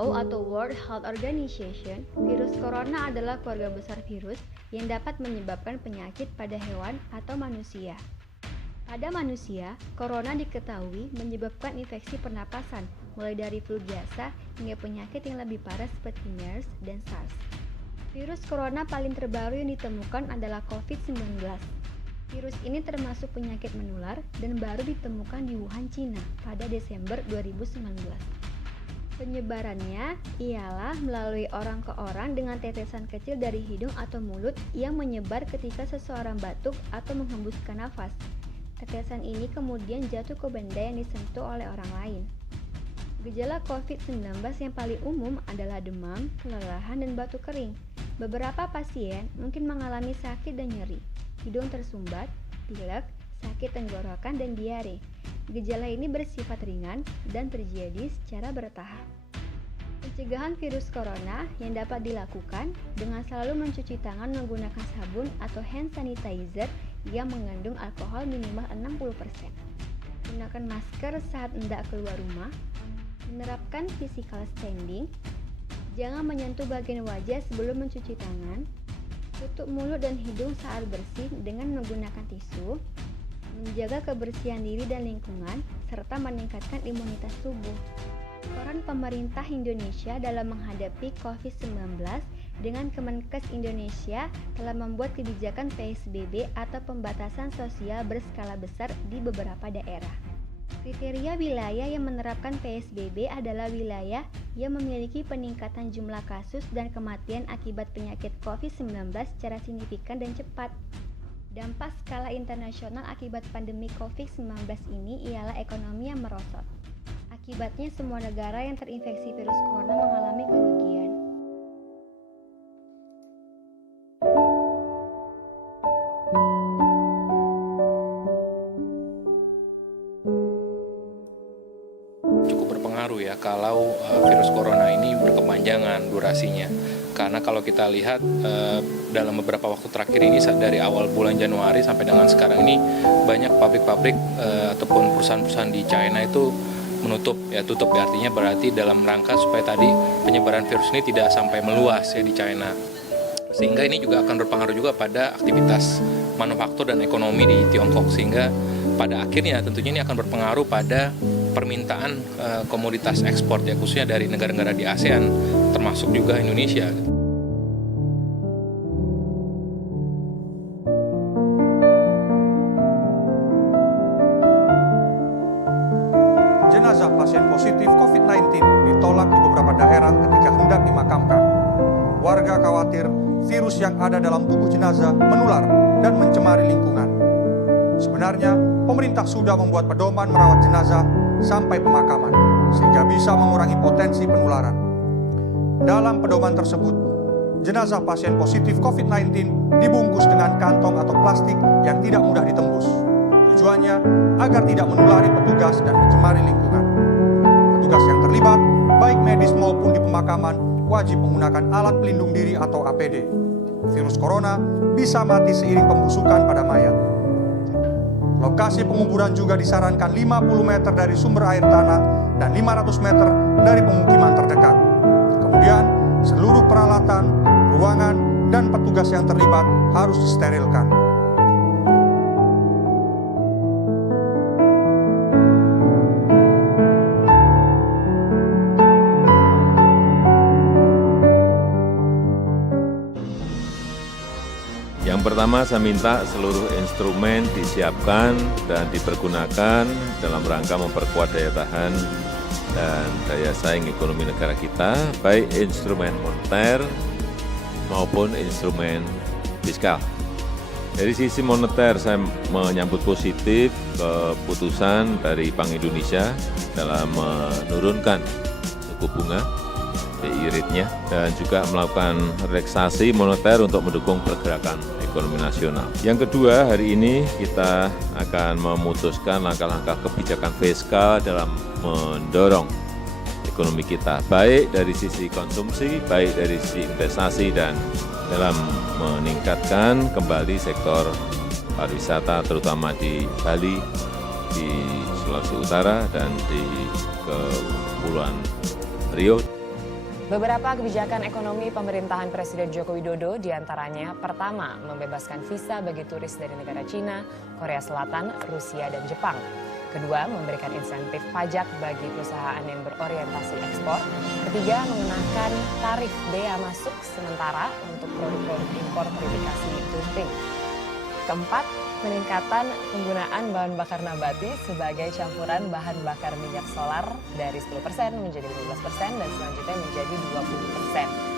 WHO atau World Health Organization, virus corona adalah keluarga besar virus yang dapat menyebabkan penyakit pada hewan atau manusia. Pada manusia, corona diketahui menyebabkan infeksi pernapasan, mulai dari flu biasa hingga penyakit yang lebih parah seperti MERS dan SARS. Virus corona paling terbaru yang ditemukan adalah COVID-19. Virus ini termasuk penyakit menular dan baru ditemukan di Wuhan, Cina pada Desember 2019. Penyebarannya ialah melalui orang ke orang dengan tetesan kecil dari hidung atau mulut yang menyebar ketika seseorang batuk atau menghembuskan nafas. Tetesan ini kemudian jatuh ke benda yang disentuh oleh orang lain. Gejala COVID-19 yang paling umum adalah demam, kelelahan, dan batuk kering. Beberapa pasien mungkin mengalami sakit dan nyeri, hidung tersumbat, pilek, sakit tenggorokan, dan diare. Gejala ini bersifat ringan dan terjadi secara bertahap. Pencegahan virus corona yang dapat dilakukan dengan selalu mencuci tangan menggunakan sabun atau hand sanitizer yang mengandung alkohol minimal 60%. Gunakan masker saat hendak keluar rumah. Menerapkan physical standing. Jangan menyentuh bagian wajah sebelum mencuci tangan. Tutup mulut dan hidung saat bersih dengan menggunakan tisu. Menjaga kebersihan diri dan lingkungan, serta meningkatkan imunitas tubuh. Peran pemerintah Indonesia dalam menghadapi COVID-19 dengan Kemenkes Indonesia telah membuat kebijakan PSBB atau pembatasan sosial berskala besar di beberapa daerah. Kriteria wilayah yang menerapkan PSBB adalah wilayah yang memiliki peningkatan jumlah kasus dan kematian akibat penyakit COVID-19 secara signifikan dan cepat. Dampak skala internasional akibat pandemi COVID-19 ini ialah ekonomi yang merosot. Akibatnya semua negara yang terinfeksi virus corona mengalami kerugian. Cukup berpengaruh ya kalau virus corona ini berkepanjangan durasinya. Karena kalau kita lihat dalam beberapa waktu terakhir ini dari awal bulan Januari sampai dengan sekarang ini banyak pabrik-pabrik ataupun perusahaan-perusahaan di China itu tutup ya, artinya berarti dalam rangka supaya tadi penyebaran virus ini tidak sampai meluas ya di China. Sehingga ini juga akan berpengaruh juga pada aktivitas manufaktur dan ekonomi di Tiongkok, sehingga pada akhirnya tentunya ini akan berpengaruh pada permintaan komoditas ekspor ya, khususnya dari negara-negara di ASEAN termasuk juga Indonesia. Jenazah pasien positif COVID-19 ditolak di beberapa daerah ketika hendak dimakamkan. Warga khawatir virus yang ada dalam tubuh jenazah menular dan mencemari lingkungan. Sebenarnya, pemerintah sudah membuat pedoman merawat jenazah sampai pemakaman, sehingga bisa mengurangi potensi penularan. Dalam pedoman tersebut, jenazah pasien positif COVID-19 dibungkus dengan kantong atau plastik yang tidak mudah ditembus. Tujuannya agar tidak menulari petugas dan mencemari lingkungan. Petugas yang terlibat, baik medis maupun di pemakaman, wajib menggunakan alat pelindung diri atau APD. Virus corona bisa mati seiring pembusukan pada mayat. Lokasi penguburan juga disarankan 50 meter dari sumber air tanah dan 500 meter dari pemukiman terdekat. Kemudian, seluruh peralatan, ruangan, dan petugas yang terlibat harus disterilkan. Yang pertama, saya minta seluruh instrumen disiapkan dan dipergunakan dalam rangka memperkuat daya tahan dan daya saing ekonomi negara kita, baik instrumen moneter maupun instrumen fiskal. Dari sisi moneter, saya menyambut positif keputusan dari Bank Indonesia dalam menurunkan suku bunga BI rate-nya dan juga melakukan relaksasi moneter untuk mendukung pergerakan ekonomi nasional. Yang kedua, hari ini kita akan memutuskan langkah-langkah kebijakan fiskal dalam mendorong ekonomi kita, baik dari sisi konsumsi, baik dari sisi investasi, dan dalam meningkatkan kembali sektor pariwisata, terutama di Bali, di Sulawesi Utara, dan di Kepulauan Riau. Beberapa kebijakan ekonomi pemerintahan Presiden Joko Widodo diantaranya pertama, membebaskan visa bagi turis dari negara Cina, Korea Selatan, Rusia, dan Jepang. Kedua, memberikan insentif pajak bagi perusahaan yang berorientasi ekspor. Ketiga, mengenakan tarif bea masuk sementara untuk produk-produk impor terindikasi dumping. Keempat, peningkatan penggunaan bahan bakar nabati sebagai campuran bahan bakar minyak solar dari 10% menjadi 15% dan selanjutnya menjadi 20%.